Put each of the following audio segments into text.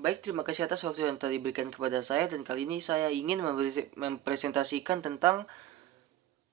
Baik, terima kasih atas waktu yang telah diberikan kepada saya dan kali ini saya ingin mempresentasikan tentang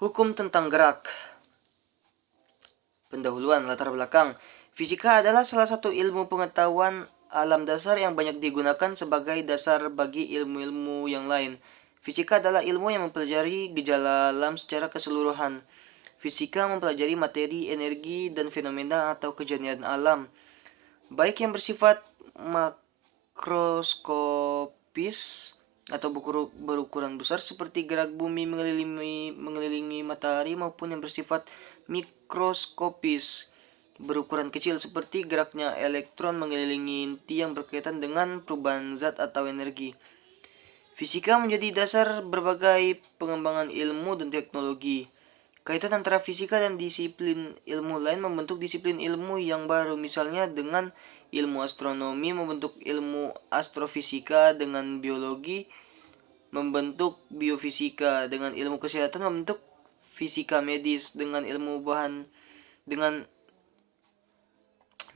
hukum tentang gerak. Pendahuluan latar belakang. Fisika adalah salah satu ilmu pengetahuan alam dasar yang banyak digunakan sebagai dasar bagi ilmu-ilmu yang lain. Fisika adalah ilmu yang mempelajari gejala alam secara keseluruhan. Fisika mempelajari materi, energi, dan fenomena atau kejadian alam, baik yang bersifat makroskopis atau berukuran besar seperti gerak bumi mengelilingi matahari maupun yang bersifat mikroskopis berukuran kecil seperti geraknya elektron mengelilingi inti yang berkaitan dengan perubahan zat atau energi. Fisika menjadi dasar berbagai pengembangan ilmu dan teknologi. Kaitan antara fisika dan disiplin ilmu lain membentuk disiplin ilmu yang baru, misalnya dengan ilmu astronomi membentuk ilmu astrofisika, dengan biologi membentuk biofisika, dengan ilmu kesehatan membentuk fisika medis, dengan ilmu bahan dengan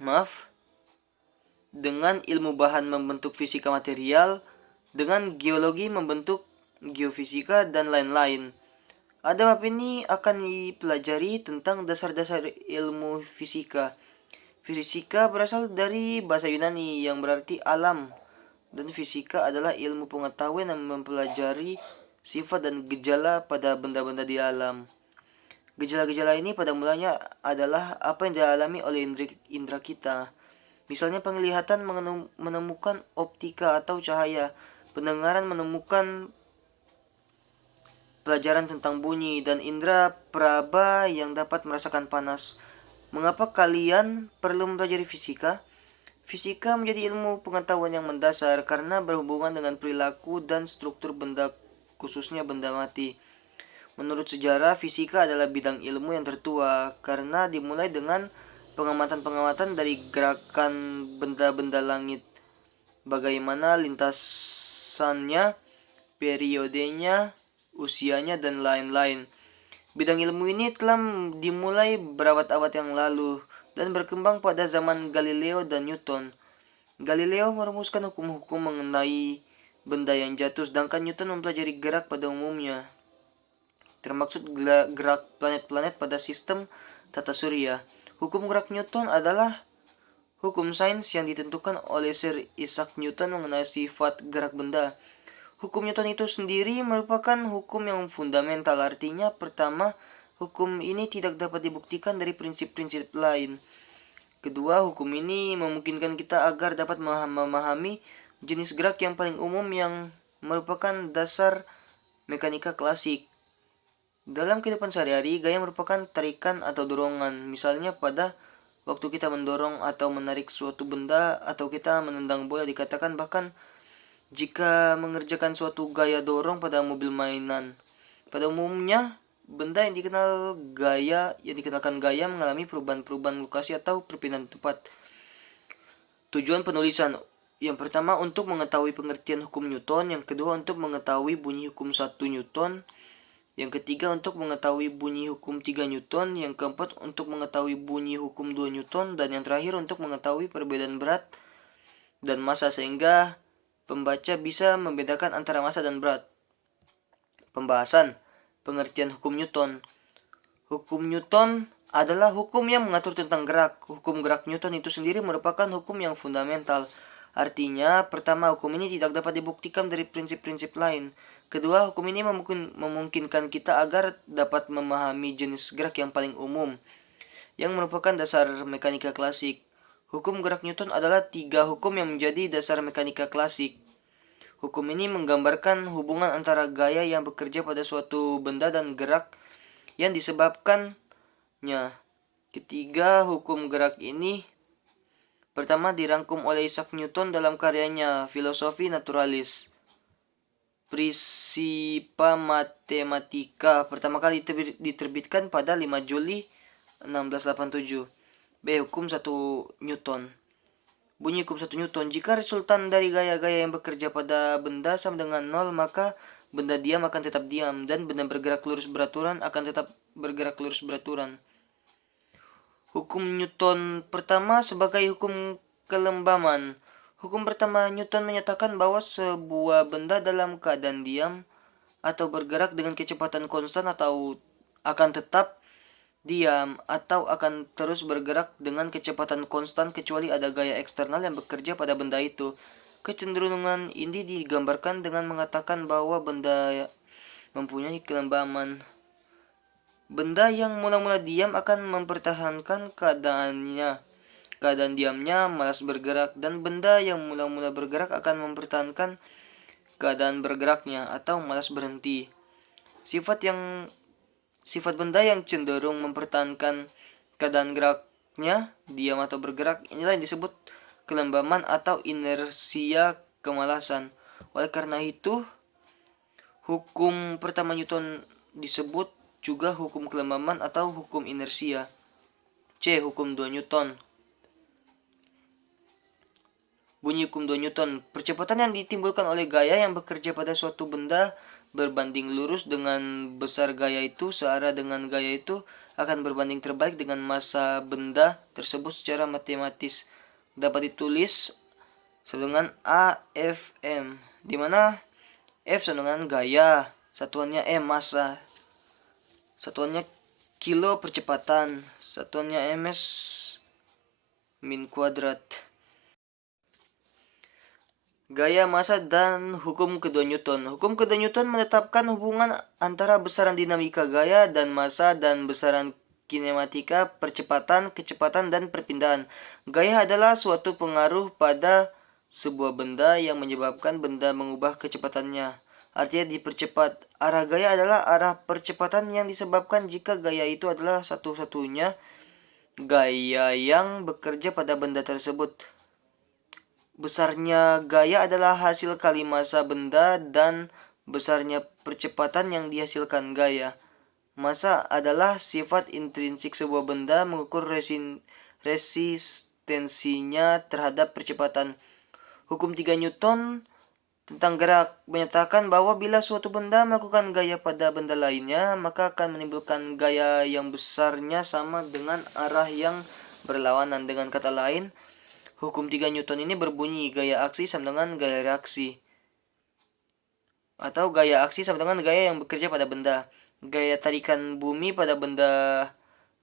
maaf dengan ilmu bahan membentuk fisika material, dengan geologi membentuk geofisika dan lain-lain. Ada bab ini akan dipelajari tentang dasar-dasar ilmu fisika. Fisika berasal dari bahasa Yunani yang berarti alam, dan fisika adalah ilmu pengetahuan yang mempelajari sifat dan gejala pada benda-benda di alam. Gejala-gejala ini pada mulanya adalah apa yang dialami oleh indera kita. Misalnya penglihatan menemukan optika atau cahaya, pendengaran menemukan pelajaran tentang bunyi, dan indera peraba yang dapat merasakan panas. Mengapa kalian perlu mempelajari fisika? Fisika menjadi ilmu pengetahuan yang mendasar karena berhubungan dengan perilaku dan struktur benda, khususnya benda mati. Menurut sejarah, fisika adalah bidang ilmu yang tertua karena dimulai dengan pengamatan-pengamatan dari gerakan benda-benda langit, bagaimana lintasannya, periodenya, usianya, dan lain-lain. Bidang ilmu ini telah dimulai berabad-abad yang lalu dan berkembang pada zaman Galileo dan Newton. Galileo merumuskan hukum-hukum mengenai benda yang jatuh, sedangkan Newton mempelajari gerak pada umumnya, termaksud gerak planet-planet pada sistem tata surya. Hukum gerak Newton adalah hukum sains yang ditentukan oleh Sir Isaac Newton mengenai sifat gerak benda. Hukum Newton itu sendiri merupakan hukum yang fundamental, artinya pertama, hukum ini tidak dapat dibuktikan dari prinsip-prinsip lain. Kedua, hukum ini memungkinkan kita agar dapat memahami jenis gerak yang paling umum yang merupakan dasar mekanika klasik. Dalam kehidupan sehari-hari, gaya merupakan tarikan atau dorongan. Misalnya pada waktu kita mendorong atau menarik suatu benda atau kita menendang bola, dikatakan bahkan jika mengerjakan suatu gaya dorong pada mobil mainan. Pada umumnya, benda yang dikenalkan gaya mengalami perubahan-perubahan lokasi atau perpindahan tempat. Tujuan penulisan: yang pertama untuk mengetahui pengertian hukum Newton, yang kedua untuk mengetahui bunyi hukum 1 Newton, yang ketiga untuk mengetahui bunyi hukum 3 Newton, yang keempat untuk mengetahui bunyi hukum 2 Newton, dan yang terakhir untuk mengetahui perbedaan berat dan massa sehingga pembaca bisa membedakan antara massa dan berat. Pembahasan pengertian hukum Newton. Hukum Newton adalah hukum yang mengatur tentang gerak. Hukum gerak Newton itu sendiri merupakan hukum yang fundamental. Artinya, pertama, hukum ini tidak dapat dibuktikan dari prinsip-prinsip lain. Kedua, hukum ini memungkinkan kita agar dapat memahami jenis gerak yang paling umum, yang merupakan dasar mekanika klasik. Hukum gerak Newton adalah 3 hukum yang menjadi dasar mekanika klasik. Hukum ini menggambarkan hubungan antara gaya yang bekerja pada suatu benda dan gerak yang disebabkannya. Ketiga hukum gerak ini pertama dirangkum oleh Isaac Newton dalam karyanya Filosofi Naturalis. Principia Mathematica pertama kali diterbitkan pada 5 Juli 1687. B. Hukum 1 Newton. Bunyi hukum 1 Newton: jika resultan dari gaya-gaya yang bekerja pada benda sama dengan 0, maka benda diam akan tetap diam, dan benda bergerak lurus beraturan akan tetap bergerak lurus beraturan. Hukum Newton pertama sebagai hukum kelembaman. Hukum pertama Newton menyatakan bahwa sebuah benda dalam keadaan diam atau bergerak dengan kecepatan konstan atau akan tetap diam atau akan terus bergerak dengan kecepatan konstan kecuali ada gaya eksternal yang bekerja pada benda itu. Kecenderungan ini digambarkan dengan mengatakan bahwa benda mempunyai kelembaman. Benda yang mula-mula diam akan mempertahankan keadaan diamnya malas bergerak, dan benda yang mula-mula bergerak akan mempertahankan keadaan bergeraknya atau malas berhenti. Sifat benda yang cenderung mempertahankan keadaan geraknya, diam atau bergerak, inilah yang disebut kelembaman atau inersia kemalasan. Oleh karena itu, hukum pertama Newton disebut juga hukum kelembaman atau hukum inersia. C. Hukum 2 Newton. Bunyi hukum 2 Newton. Percepatan yang ditimbulkan oleh gaya yang bekerja pada suatu benda berbanding lurus dengan besar gaya itu searah dengan gaya itu akan berbanding terbalik dengan massa benda tersebut secara matematis. Dapat ditulis dengan AFM, di mana F sama dengan gaya, satuannya M massa, satuannya kilo percepatan, satuannya ms min kuadrat. Gaya massa dan hukum kedua Newton. Hukum kedua Newton menetapkan hubungan antara besaran dinamika gaya dan massa dan besaran kinematika, percepatan, kecepatan, dan perpindahan. Gaya adalah suatu pengaruh pada sebuah benda yang menyebabkan benda mengubah kecepatannya. Artinya dipercepat. Arah gaya adalah arah percepatan yang disebabkan jika gaya itu adalah satu-satunya gaya yang bekerja pada benda tersebut. Besarnya gaya adalah hasil kali massa benda dan besarnya percepatan yang dihasilkan gaya. Massa adalah sifat intrinsik sebuah benda mengukur resistensinya terhadap percepatan. Hukum 3 Newton tentang gerak menyatakan bahwa bila suatu benda melakukan gaya pada benda lainnya, maka akan menimbulkan gaya yang besarnya sama dengan arah yang berlawanan. Dengan kata lain, hukum 3 Newton ini berbunyi gaya aksi sama dengan gaya reaksi. Atau gaya aksi sama dengan gaya yang bekerja pada benda. Gaya tarikan bumi pada benda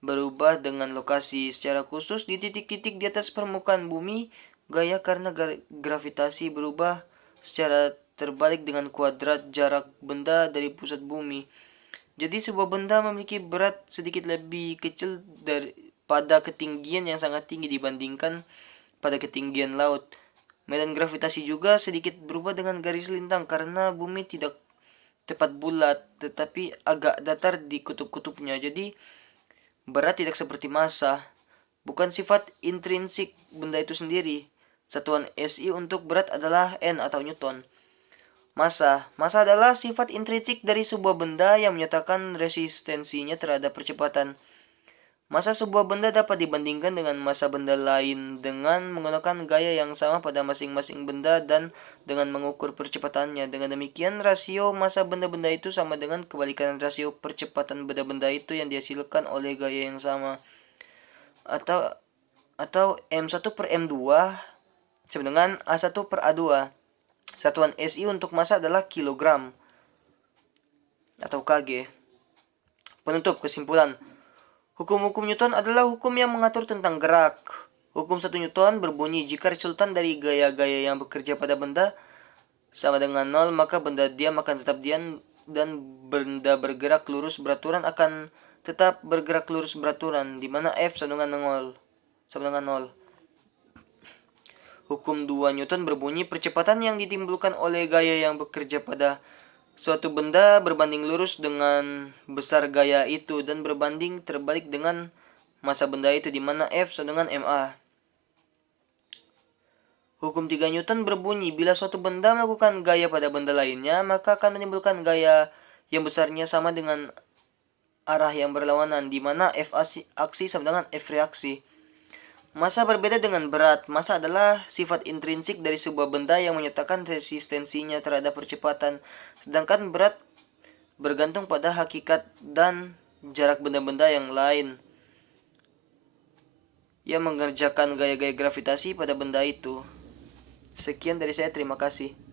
berubah dengan lokasi. Secara khusus di titik-titik di atas permukaan bumi, gaya karena gravitasi berubah secara terbalik dengan kuadrat jarak benda dari pusat bumi. Jadi sebuah benda memiliki berat sedikit lebih kecil pada ketinggian yang sangat tinggi dibandingkan pada ketinggian laut. Medan gravitasi juga sedikit berubah dengan garis lintang karena bumi tidak tepat bulat tetapi agak datar di kutub-kutubnya. Jadi berat tidak seperti massa, bukan sifat intrinsik benda itu sendiri. Satuan SI untuk berat adalah N atau Newton. Massa adalah sifat intrinsik dari sebuah benda yang menyatakan resistensinya terhadap percepatan. Massa sebuah benda dapat dibandingkan dengan massa benda lain dengan menggunakan gaya yang sama pada masing-masing benda dan dengan mengukur percepatannya. Dengan demikian, rasio massa benda-benda itu sama dengan kebalikan rasio percepatan benda-benda itu yang dihasilkan oleh gaya yang sama. Atau M1 per M2 sama dengan A1 per A2. Satuan SI untuk massa adalah kilogram atau kg. Penutup kesimpulan. Hukum-hukum Newton adalah hukum yang mengatur tentang gerak. Hukum 1 Newton berbunyi jika resultan dari gaya-gaya yang bekerja pada benda sama dengan 0, maka benda diam akan tetap diam dan benda bergerak lurus beraturan akan tetap bergerak lurus beraturan, di mana F sama dengan 0. Hukum 2 Newton berbunyi percepatan yang ditimbulkan oleh gaya yang bekerja pada suatu benda berbanding lurus dengan besar gaya itu dan berbanding terbalik dengan massa benda itu, di mana F sama dengan ma. Hukum 3 Newton berbunyi bila suatu benda melakukan gaya pada benda lainnya, maka akan menimbulkan gaya yang besarnya sama dengan arah yang berlawanan, di mana F aksi sama dengan F reaksi. Massa berbeda dengan berat. Massa adalah sifat intrinsik dari sebuah benda yang menyatakan resistensinya terhadap percepatan, sedangkan berat bergantung pada hakikat dan jarak benda-benda yang lain yang mengerjakan gaya-gaya gravitasi pada benda itu. Sekian dari saya, terima kasih.